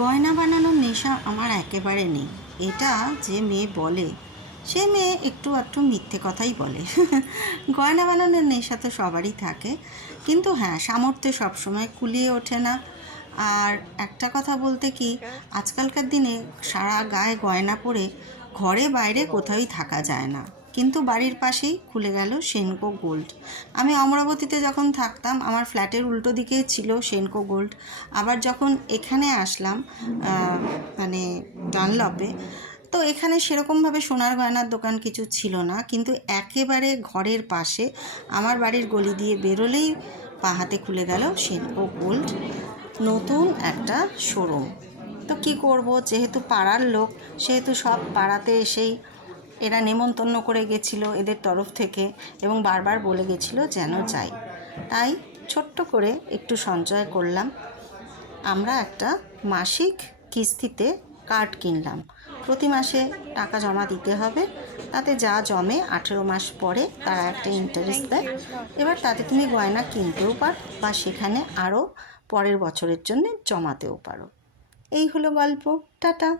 গয়না বানানোর নেশা আমার একেবারে নেই। এটা যে মেয়ে বলে সে মেয়ে একটু আধটু মিথ্যে কথাই বলে। গয়না বানানোর নেশা তো সবারই থাকে, কিন্তু হ্যাঁ, সামর্থ্য সবসময় কুলিয়ে ওঠে না। আর একটা কথা বলতে কি, আজকালকার দিনে সারা গায়ে গয়না পরে ঘরে বাইরে কোথাওই থাকা যায় না। কিন্তু বাড়ির পাশেই খুলে গেল সেনকো গোল্ড। আমি অমরাবতীতে যখন থাকতাম আমার ফ্ল্যাটের উল্টো দিকেই ছিল সেনকো গোল্ড। আবার যখন এখানে আসলাম মানে ডানলপে, তো এখানে সেরকমভাবে সোনার গয়নার দোকান কিছু ছিল না, কিন্তু একেবারে ঘরের পাশে আমার বাড়ির গলি দিয়ে বেরোলেই পা হাতে খুলে গেল সেনকো গোল্ড, নতুন একটা শোরুম। তো কী করব, যেহেতু পাড়ার লোক সেহেতু সব পাড়াতে এসেই এরা নেমন্তন্ন করে গেছিলো এদের তরফ থেকে, এবং বারবার বলে গেছিলো যেন যাই। তাই ছোট্ট করে একটু সঞ্চয় করলাম। আমরা একটা মাসিক কিস্তিতে কার্ড কিনলাম। প্রতি মাসে টাকা জমা দিতে হবে, তাতে যা জমে 18 মাস পরে তারা একটা ইন্টারেস্ট দেয়। এবার তাতে তুমি গয়না কিনতেও পারো বা সেখানে আরও পরের বছরের জন্য জমাতেও পারো। এই হলো গল্প। টাটা।